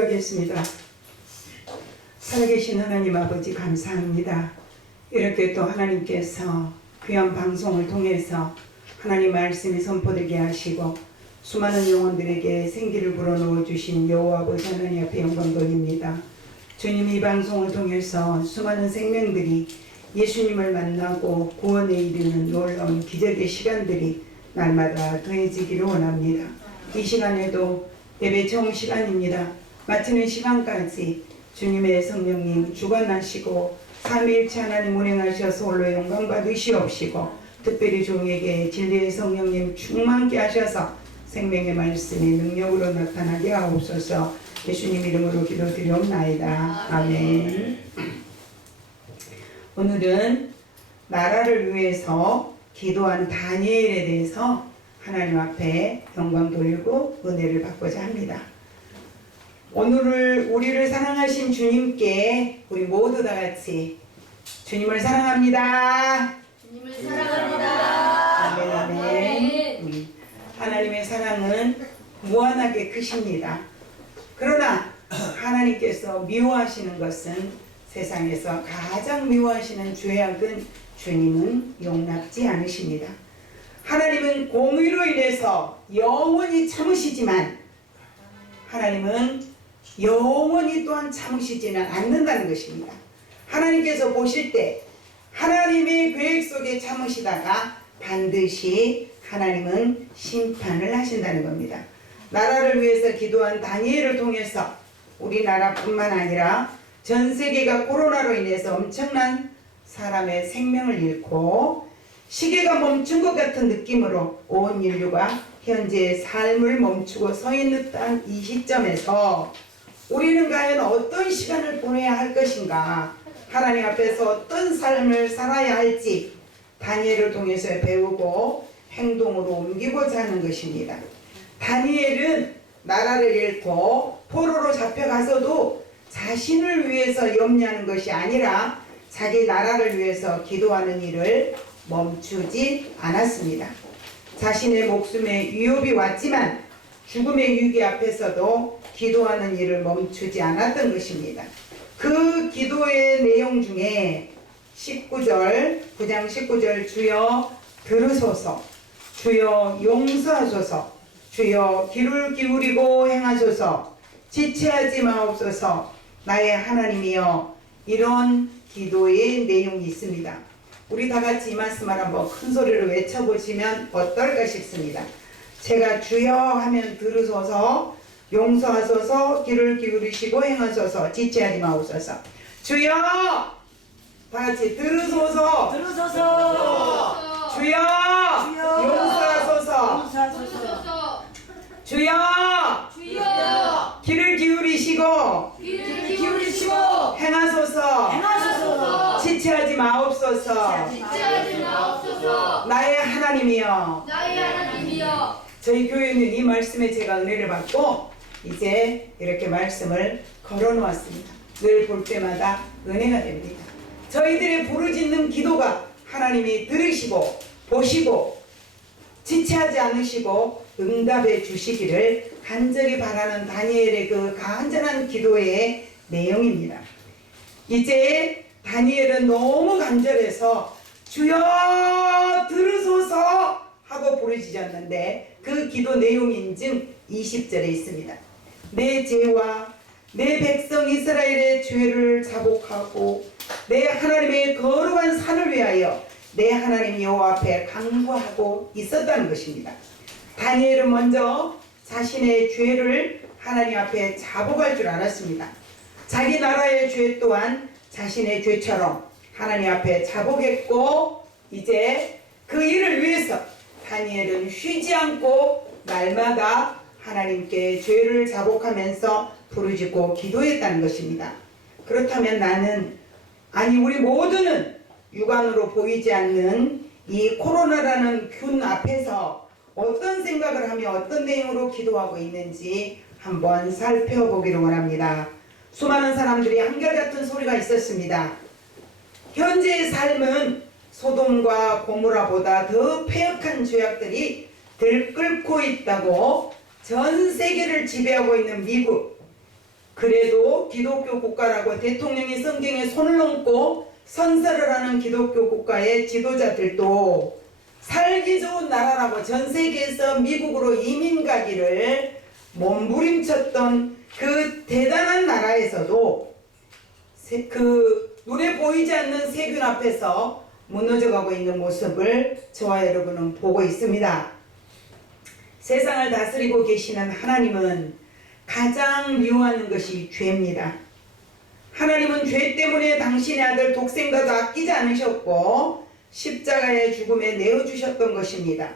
하겠습니다. 살아계신 하나님 아버지 감사합니다. 이렇게 또 하나님께서 귀한 방송을 통해서 하나님 말씀이 선포되게 하시고 수많은 영혼들에게 생기를 불어넣어 주신 여호와 아버지 하나님 앞에 영광 돌립니다. 주님, 이 방송을 통해서 수많은 생명들이 예수님을 만나고 구원에 이르는 놀라운 기적의 시간들이 날마다 더해지기를 원합니다. 이 시간에도 예배 처음 시간입니다. 마치는 시간까지 주님의 성령님 주관하시고 삼위일체 하나님 운행하셔서 홀로 영광 받으시옵시고 특별히 종에게 진리의 성령님 충만케 하셔서 생명의 말씀이 능력으로 나타나게 하옵소서. 예수님 이름으로 기도드리옵나이다. 아멘. 오늘은 나라를 위해서 기도한 다니엘에 대해서 하나님 앞에 영광 돌리고 은혜를 받고자 합니다. 오늘을 우리를 사랑하신 주님께 우리 모두 다 같이 주님을 사랑합니다. 주님을 사랑합니다. 아멘, 아멘. 하나님의 사랑은 무한하게 크십니다. 그러나 하나님께서 미워하시는 것은 세상에서 가장 미워하시는 죄악은 주님은 용납지 않으십니다. 하나님은 공의로 인해서 영원히 참으시지만 하나님은 영원히 또한 참으시지는 않는다는 것입니다. 하나님께서 보실 때 하나님의 계획 속에 참으시다가 반드시 하나님은 심판을 하신다는 겁니다. 나라를 위해서 기도한 다니엘을 통해서 우리나라뿐만 아니라 전 세계가 코로나로 인해서 엄청난 사람의 생명을 잃고 시계가 멈춘 것 같은 느낌으로 온 인류가 현재의 삶을 멈추고 서 있는 듯한 이 시점에서 우리는 과연 어떤 시간을 보내야 할 것인가, 하나님 앞에서 어떤 삶을 살아야 할지 다니엘을 통해서 배우고 행동으로 옮기고자 하는 것입니다. 다니엘은 나라를 잃고 포로로 잡혀가서도 자신을 위해서 염려하는 것이 아니라 자기 나라를 위해서 기도하는 일을 멈추지 않았습니다. 자신의 목숨에 위협이 왔지만 죽음의 위기 앞에서도 기도하는 일을 멈추지 않았던 것입니다. 그 기도의 내용 중에 19절, 9장 19절 주여 들으소서, 주여 용서하소서, 주여 귀를 기울이고 행하소서, 지체하지 마옵소서, 나의 하나님이여, 이런 기도의 내용이 있습니다. 우리 다 같이 이 말씀을 한번 큰 소리로 외쳐보시면 어떨까 싶습니다. 제가 주여 하면 들으소서, 용서하소서, 귀를 기울이시고 행하소서, 지체하지 마옵소서. 주여! 다 같이 들으소서, 주여! 용서하소서, 주여! 귀를 기울이시고 행하소서, 지체하지 마옵소서, 나의 하나님이여. 저희 교회는 이 말씀에 제가 은혜를 받고 이제 이렇게 말씀을 걸어놓았습니다. 늘 볼 때마다 은혜가 됩니다. 저희들의 부르짖는 기도가 하나님이 들으시고 보시고 지체하지 않으시고 응답해 주시기를 간절히 바라는 다니엘의 그 간절한 기도의 내용입니다. 이제 다니엘은 너무 간절해서 주여 들으소서 하고 부르짖었는데 그 기도 내용인즉 20절에 있습니다. 내 죄와 내 백성 이스라엘의 죄를 자복하고 내 하나님의 거룩한 산을 위하여 내 하나님 여호와 앞에 간구하고 있었다는 것입니다. 다니엘은 먼저 자신의 죄를 하나님 앞에 자복할 줄 알았습니다. 자기 나라의 죄 또한 자신의 죄처럼 하나님 앞에 자복했고 이제 그 일을 위해서 다니엘은 쉬지 않고 날마다 하나님께 죄를 자복하면서 부르짖고 기도했다는 것입니다. 그렇다면 나는, 아니 우리 모두는 육안으로 보이지 않는 이 코로나라는 균 앞에서 어떤 생각을 하며 어떤 내용으로 기도하고 있는지 한번 살펴보기를 원합니다. 수많은 사람들이 한결같은 소리가 있었습니다. 현재의 삶은 소돔과 고모라보다 더 폐역한 죄악들이 들끓고 있다고 전 세계를 지배하고 있는 미국, 그래도 기독교 국가라고 대통령이 성경에 손을 얹고 선서를 하는 기독교 국가의 지도자들도 살기 좋은 나라라고 전 세계에서 미국으로 이민 가기를 몸부림쳤던 그 대단한 나라에서도 그 눈에 보이지 않는 세균 앞에서 무너져가고 있는 모습을 저와 여러분은 보고 있습니다. 세상을 다스리고 계시는 하나님은 가장 미워하는 것이 죄입니다. 하나님은 죄 때문에 당신의 아들 독생자도 아끼지 않으셨고 십자가의 죽음에 내어주셨던 것입니다.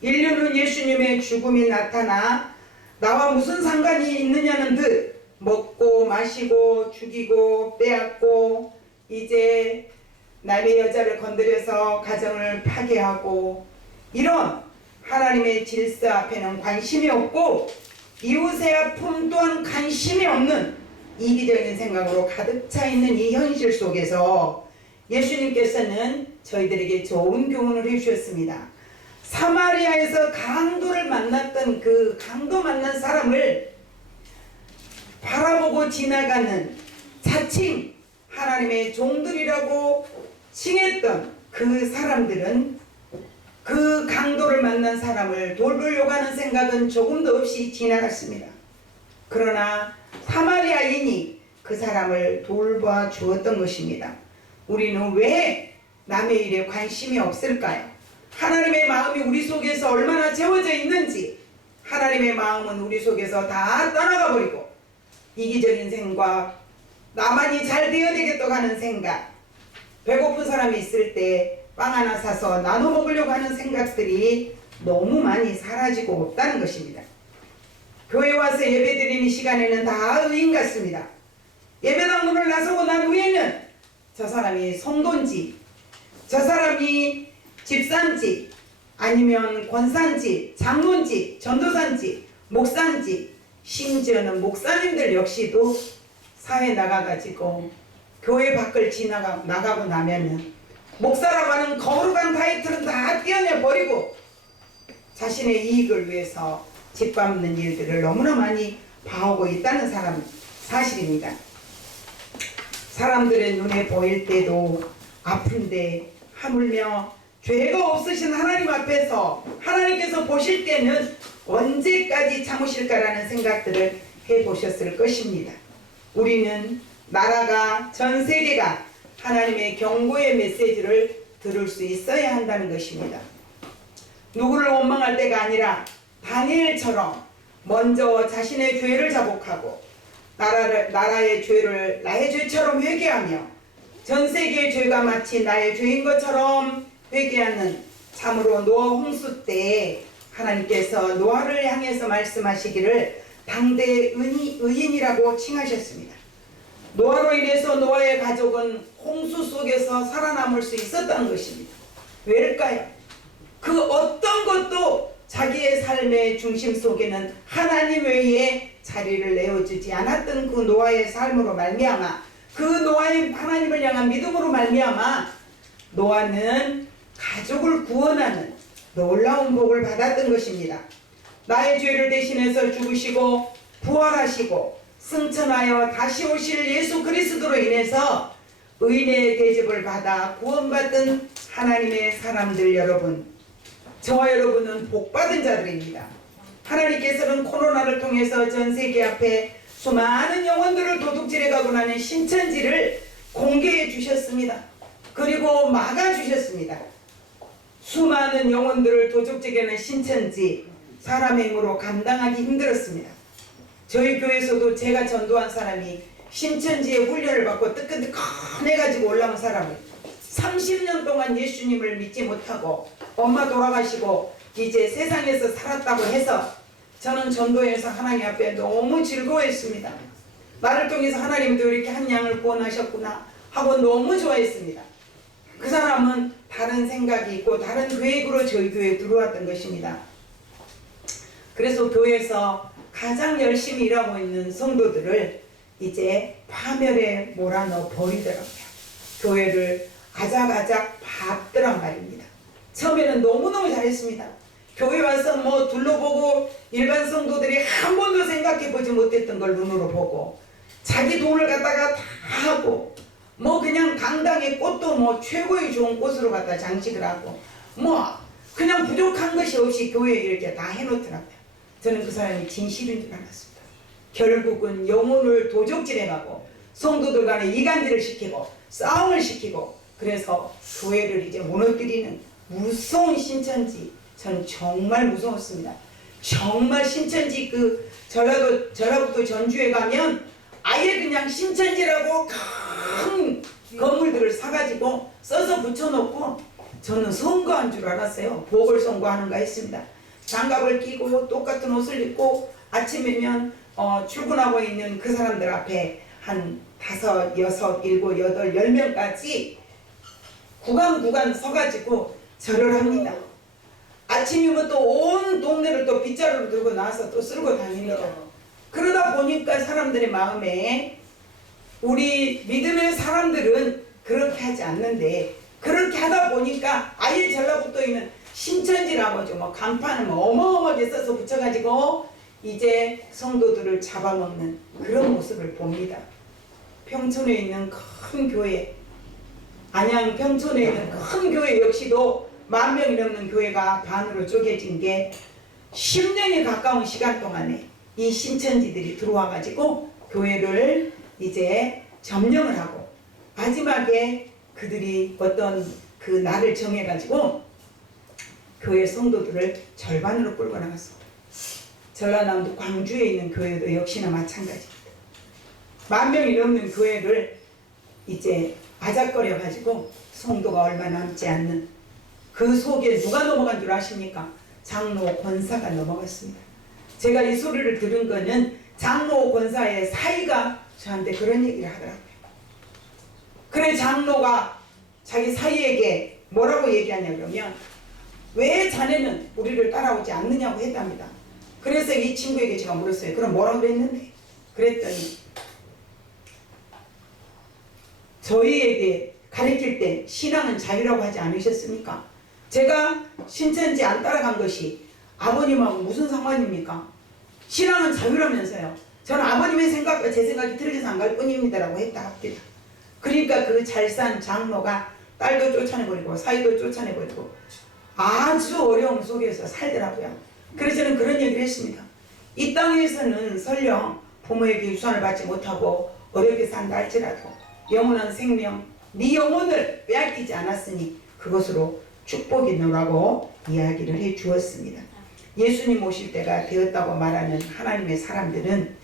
인류는 예수님의 죽음이 나타나 나와 무슨 상관이 있느냐는 듯 먹고 마시고 죽이고 빼앗고 이제 남의 여자를 건드려서 가정을 파괴하고 이런 하나님의 질서 앞에는 관심이 없고 이웃의 아픔 또한 관심이 없는 이기적인 생각으로 가득 차 있는 이 현실 속에서 예수님께서는 저희들에게 좋은 교훈을 해주셨습니다. 사마리아에서 강도를 만났던 그 강도 만난 사람을 바라보고 지나가는 자칭 하나님의 종들이라고 칭했던 그 사람들은 그 강도를 만난 사람을 돌보려고 하는 생각은 조금도 없이 지나갔습니다. 그러나 사마리아인이 그 사람을 돌봐 주었던 것입니다. 우리는 왜 남의 일에 관심이 없을까요? 하나님의 마음이 우리 속에서 얼마나 채워져 있는지 하나님의 마음은 우리 속에서 다 떠나가 버리고 이기적인 생각, 나만이 잘 되어야 되겠다고 하는 생각, 배고픈 사람이 있을 때 빵 하나 사서 나눠 먹으려고 하는 생각들이 너무 많이 사라지고 없다는 것입니다. 교회 와서 예배드리는 시간에는 다 의인 같습니다. 예배당 문을 나서고 난 후에는 저 사람이 성도인지, 저 사람이 집사인지, 아니면 권사인지, 장로인지, 전도사인지, 목사인지, 심지어는 목사님들 역시도 사회 나가가지고 교회 밖을 나가고 나면은 목사라고 하는 거룩한 타이틀은 다 떼어내버리고 자신의 이익을 위해서 짓밟는 일들을 너무나 많이 봐오고 있다는 사실입니다. 사람들의 눈에 보일 때도 아픈데 하물며 죄가 없으신 하나님 앞에서 하나님께서 보실 때는 언제까지 참으실까라는 생각들을 해보셨을 것입니다. 우리는 나라가 전 세계가 하나님의 경고의 메시지를 들을 수 있어야 한다는 것입니다. 누구를 원망할 때가 아니라 다니엘처럼 먼저 자신의 죄를 자복하고 나라의 죄를 나의 죄처럼 회개하며 전 세계의 죄가 마치 나의 죄인 것처럼 회개하는 참으로 노아 홍수 때 하나님께서 노아를 향해서 말씀하시기를 당대의 의인이라고 칭하셨습니다. 노아로 인해서 노아의 가족은 홍수 속에서 살아남을 수 있었다는 것입니다. 왜일까요? 그 어떤 것도 자기의 삶의 중심 속에는 하나님 외에 자리를 내어주지 않았던 그 노아의 삶으로 말미암아 그 노아의 하나님을 향한 믿음으로 말미암아 노아는 가족을 구원하는 놀라운 복을 받았던 것입니다. 나의 죄를 대신해서 죽으시고 부활하시고 승천하여 다시 오실 예수 그리스도로 인해서 의인의 대접을 받아 구원받은 하나님의 사람들 여러분, 저와 여러분은 복받은 자들입니다. 하나님께서는 코로나를 통해서 전 세계 앞에 수많은 영혼들을 도둑질해 가고 나는 신천지를 공개해 주셨습니다. 그리고 막아 주셨습니다. 수많은 영혼들을 도둑질하는 신천지 사람의 힘으로 감당하기 힘들었습니다. 저희 교회에서도 제가 전도한 사람이 신천지의 훈련을 받고 뜨끈뜨끈해가지고 올라온 사람을 30년 동안 예수님을 믿지 못하고 엄마 돌아가시고 이제 세상에서 살았다고 해서 저는 전도해서 하나님 앞에 너무 즐거워했습니다. 나를 통해서 하나님도 이렇게 한 양을 구원하셨구나 하고 너무 좋아했습니다. 그 사람은 다른 생각이 있고 다른 계획으로 저희 교회에 들어왔던 것입니다. 그래서 교회에서 가장 열심히 일하고 있는 성도들을 이제 파멸에 몰아넣어 버리더라고요. 교회를 아작아작 밟더란 말입니다. 처음에는 너무너무 잘했습니다. 교회 와서 뭐 둘러보고 일반 성도들이 한 번도 생각해 보지 못했던 걸 눈으로 보고 자기 돈을 갖다가 다 하고 뭐 그냥 당당히 꽃도 뭐 최고의 좋은 꽃으로 갖다 장식을 하고 뭐 그냥 부족한 것이 없이 교회에 이렇게 다 해놓더라고요. 저는 그 사람이 진실인 줄 알았습니다. 결국은 영혼을 도적질해가고 성도들 간에 이간질을 시키고 싸움을 시키고 그래서 교회를 이제 무너뜨리는 무서운 신천지. 전 정말 무서웠습니다. 정말 신천지 그 전라북도 전주에 가면 아예 그냥 신천지라고 큰 건물들을 사가지고 써서 붙여놓고 저는 선거한 줄 알았어요. 보궐선거하는가 했습니다. 장갑을 끼고 똑같은 옷을 입고 아침이면 출근하고 있는 그 사람들 앞에 한 5, 6, 7, 8, 10명까지 구간 서가지고 절을 합니다. 아침이면 또 온 동네를 또 빗자루를 들고 나와서 또 쓸고 다닙니다. 그러다 보니까 사람들의 마음에 우리 믿음의 사람들은 그렇게 하지 않는데 그렇게 하다 보니까 아예 전라북도에 있는 신천지라고 하죠. 뭐 간판을 뭐 어마어마하게 써서 붙여가지고 이제 성도들을 잡아먹는 그런 모습을 봅니다. 평촌에 있는 큰 교회, 안양 평촌에 있는 큰 교회 역시도 10,000명이 넘는 교회가 반으로 쪼개진 게 10년이 가까운 시간 동안에 이 신천지들이 들어와가지고 교회를 이제 점령을 하고 마지막에 그들이 어떤 그 날을 정해가지고 교회 성도들을 절반으로 끌고 나갔습니다. 전라남도 광주에 있는 교회도 역시나 마찬가지입니다. 10,000명이 넘는 교회를 이제 바작거려 가지고 성도가 얼마 남지 않는 그 속에 누가 넘어간 줄 아십니까? 장로 권사가 넘어갔습니다. 제가 이 소리를 들은 거는 장로 권사의 사이가 저한테 그런 얘기를 하더라고요. 그래 장로가 자기 사이에게 뭐라고 얘기하냐 그러면 왜 자네는 우리를 따라오지 않느냐고 했답니다. 그래서 이 친구에게 제가 물었어요. 그럼 뭐라고 그랬는데? 그랬더니 저희에게 가르칠 때 신앙은 자유라고 하지 않으셨습니까? 제가 신천지 안 따라간 것이 아버님하고 무슨 상관입니까? 신앙은 자유라면서요. 저는 아버님의 생각과 제 생각이 틀려져서 안 갈 뿐입니다라고 했다 합니다. 그러니까 그 잘 산 장로가 딸도 쫓아내버리고 사이도 쫓아내버리고 아주 어려움 속에서 살더라고요. 그래서 저는 그런 얘기를 했습니다. 이 땅에서는 설령 부모에게 유산을 받지 못하고 어렵게 산다 할지라도 영원한 생명, 네 영혼을 빼앗기지 않았으니 그것으로 축복이노라고 이야기를 해 주었습니다. 예수님 오실 때가 되었다고 말하는 하나님의 사람들은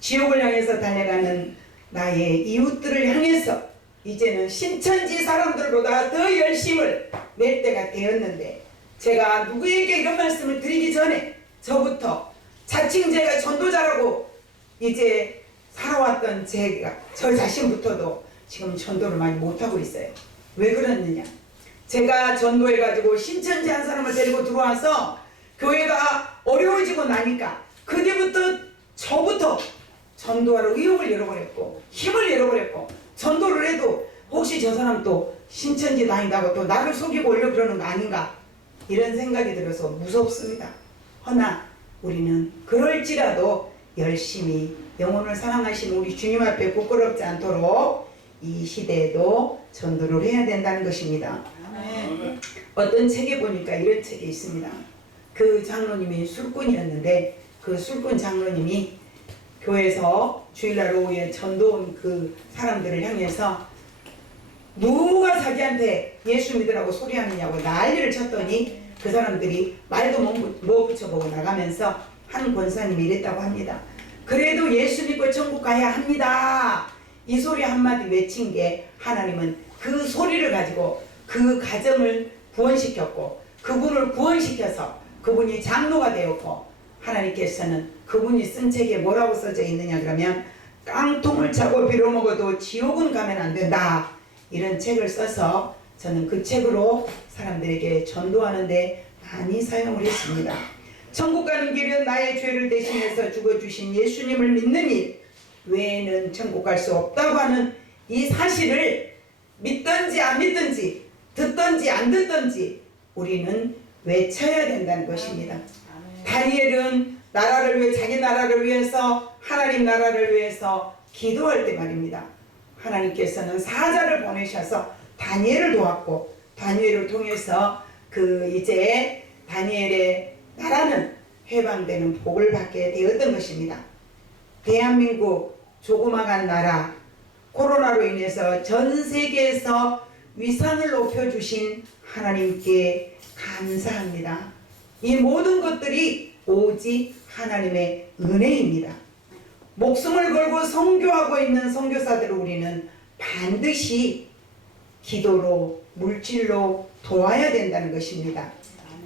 지옥을 향해서 달려가는 나의 이웃들을 향해서 이제는 신천지 사람들보다 더 열심을 낼 때가 되었는데 제가 누구에게 이런 말씀을 드리기 전에 저부터 자칭 제가 전도자라고 이제 살아왔던 제가 저 자신부터도 지금 전도를 많이 못하고 있어요. 왜 그랬느냐? 제가 전도해가지고 신천지 한 사람을 데리고 들어와서 교회가 어려워지고 나니까 그때부터 저부터 전도하러 의욕을 잃어버렸고 힘을 잃어버렸고 전도를 해도 혹시 저 사람 또 신천지 다닌다고 또 나를 속이고 오려 그러는 거 아닌가 이런 생각이 들어서 무섭습니다. 허나 우리는 그럴지라도 열심히 영혼을 사랑하신 우리 주님 앞에 부끄럽지 않도록 이 시대에도 전도를 해야 된다는 것입니다. 어떤 책에 보니까 이런 책이 있습니다. 그 장로님이 술꾼이었는데 그 술꾼 장로님이 교회에서 주일날 오후에 전도 온 그 사람들을 향해서 누가 자기한테 예수 믿으라고 소리하느냐고 난리를 쳤더니 그 사람들이 말도 못 붙여보고 나가면서 한 권사님이 이랬다고 합니다. 그래도 예수 믿고 천국 가야 합니다. 이 소리 한마디 외친 게 하나님은 그 소리를 가지고 그 가정을 구원시켰고 그분을 구원시켜서 그분이 장로가 되었고 하나님께서는 그분이 쓴 책에 뭐라고 써져 있느냐 그러면 깡통을 차고 빌어먹어도 지옥은 가면 안 된다 이런 책을 써서 저는 그 책으로 사람들에게 전도하는데 많이 사용을 했습니다. 천국 가는 길은 나의 죄를 대신해서 죽어주신 예수님을 믿는 일 외에는 천국 갈 수 없다고 하는 이 사실을 믿든지 안 믿든지 듣든지 안 듣든지 우리는 외쳐야 된다는 것입니다. 다니엘은 나라를 위해 자기 나라를 위해서 하나님 나라를 위해서 기도할 때 말입니다. 하나님께서는 사자를 보내셔서 다니엘을 도왔고, 다니엘을 통해서 이제 다니엘의 나라는 해방되는 복을 받게 되었던 것입니다. 대한민국 조그마한 나라, 코로나로 인해서 전 세계에서 위상을 높여주신 하나님께 감사합니다. 이 모든 것들이 오직 하나님의 은혜입니다. 목숨을 걸고 선교하고 있는 선교사들을 우리는 반드시 기도로, 물질로 도와야 된다는 것입니다.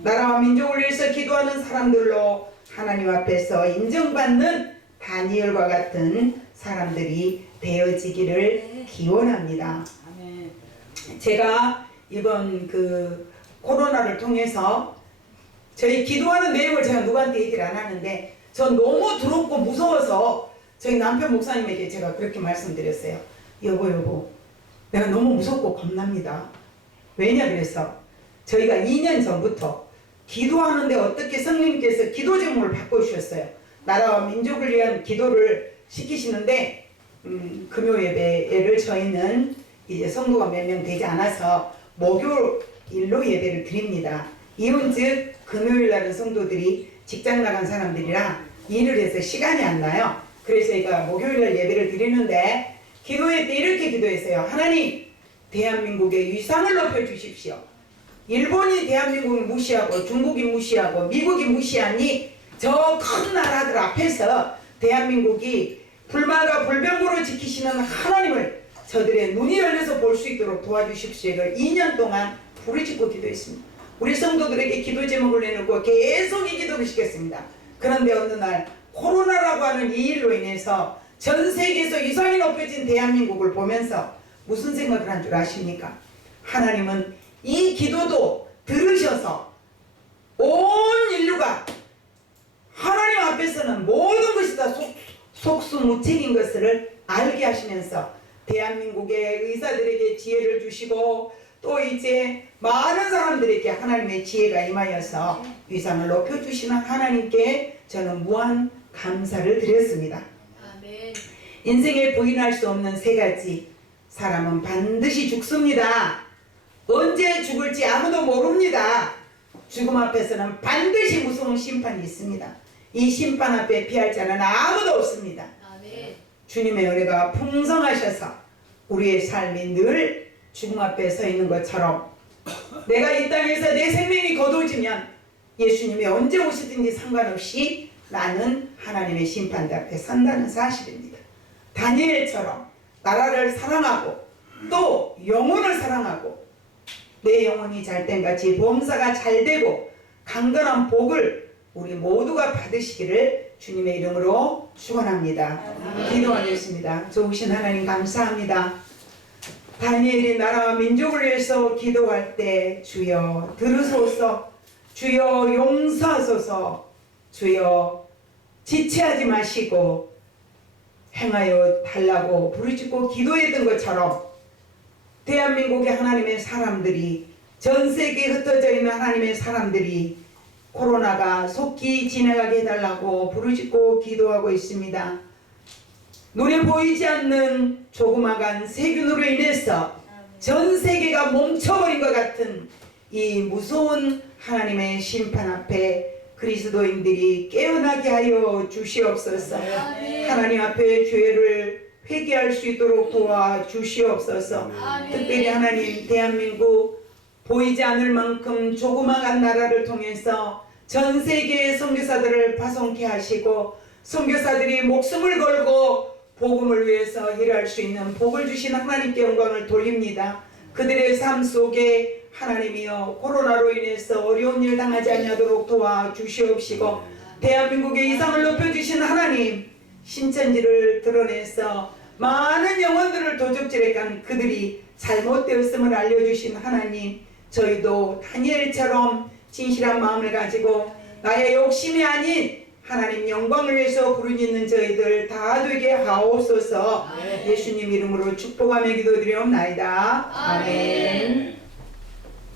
나라와 민족을 위해서 기도하는 사람들로 하나님 앞에서 인정받는 다니엘과 같은 사람들이 되어지기를 기원합니다. 제가 이번 코로나를 통해서 저희 기도하는 내용을 제가 누구한테 얘기를 안 하는데, 전 너무 두렵고 무서워서 저희 남편 목사님에게 제가 그렇게 말씀드렸어요. 여보, 내가 너무 무섭고 겁납니다. 왜냐 그래서 저희가 2년 전부터 기도하는데 어떻게 성령님께서 기도 제목을 바꿔주셨어요. 나라와 민족을 위한 기도를 시키시는데 금요 예배를 저희는 이제 성도가 몇 명 되지 않아서 목요일로 예배를 드립니다. 이혼즉 금요일 날은 성도들이 직장 나간 사람들이라 일을 해서 시간이 안 나요. 그래서 저희가 목요일 날 예배를 드리는데, 기도회 때 이렇게 기도했어요. 하나님, 대한민국의 위상을 높여주십시오. 일본이 대한민국을 무시하고 중국이 무시하고 미국이 무시하니 저 큰 나라들 앞에서 대한민국이 불말과 불병으로 지키시는 하나님을 저들의 눈이 열려서 볼 수 있도록 도와주십시오. 이걸 2년 동안 부르짖고 기도했습니다. 우리 성도들에게 기도 제목을 내놓고 계속 이 기도를 시켰습니다. 그런데 어느 날 코로나라고 하는 이 일로 인해서 전 세계에서 위상이 높여진 대한민국을 보면서 무슨 생각을 한 줄 아십니까? 하나님은 이 기도도 들으셔서 온 인류가 하나님 앞에서는 모든 것이 다 속수무책인 것을 알게 하시면서 대한민국의 의사들에게 지혜를 주시고, 또 이제 많은 사람들에게 하나님의 지혜가 임하여서 위상을 높여주시는 하나님께 저는 무한 감사를 드렸습니다. 아멘. 인생에 부인할 수 없는 세 가지. 사람은 반드시 죽습니다. 언제 죽을지 아무도 모릅니다. 죽음 앞에서는 반드시 무서운 심판이 있습니다. 이 심판 앞에 피할 자는 아무도 없습니다. 아멘. 주님의 은혜가 풍성하셔서 우리의 삶이 늘 죽음 앞에 서 있는 것처럼, 내가 이 땅에서 내 생명이 거두어지면 예수님이 언제 오시든지 상관없이 나는 하나님의 심판대 앞에 선다는 사실입니다. 다니엘처럼 나라를 사랑하고 또 영혼을 사랑하고 내 영혼이 잘된 같이 범사가 잘되고 강건한 복을 우리 모두가 받으시기를 주님의 이름으로 축원합니다. 기도하겠습니다. 좋으신 하나님 감사합니다. 다니엘이 나라와 민족을 위해서 기도할 때 주여 들으소서, 주여 용서하소서, 주여 지체하지 마시고 행하여 달라고 부르짖고 기도했던 것처럼 대한민국의 하나님의 사람들이, 전 세계에 흩어져 있는 하나님의 사람들이 코로나가 속히 지나가게 해달라고 부르짖고 기도하고 있습니다. 눈에 보이지 않는 조그마한 세균으로 인해서 전 세계가 멈춰버린 것 같은 이 무서운 하나님의 심판 앞에 그리스도인들이 깨어나게 하여 주시옵소서. 하나님 앞에 죄를 회개할 수 있도록 도와주시옵소서. 특별히 하나님, 대한민국 보이지 않을 만큼 조그마한 나라를 통해서 전 세계의 선교사들을 파송케 하시고, 선교사들이 목숨을 걸고 복음을 위해서 일할 수 있는 복을 주시는 하나님께 영광을 돌립니다. 그들의 삶 속에 하나님이여 코로나로 인해서 어려운 일 당하지 아니하도록 도와주시옵시고, 대한민국의 이상을 높여주신 하나님, 신천지를 드러내서 많은 영혼들을 도적질해 간 그들이 잘못되었음을 알려주신 하나님, 저희도 다니엘처럼 진실한 마음을 가지고 나의 욕심이 아닌 하나님 영광을 위해서 부르짖는 저희들 다 되게 하옵소서. 예수님 이름으로 축복하며 기도드리옵나이다. 아멘.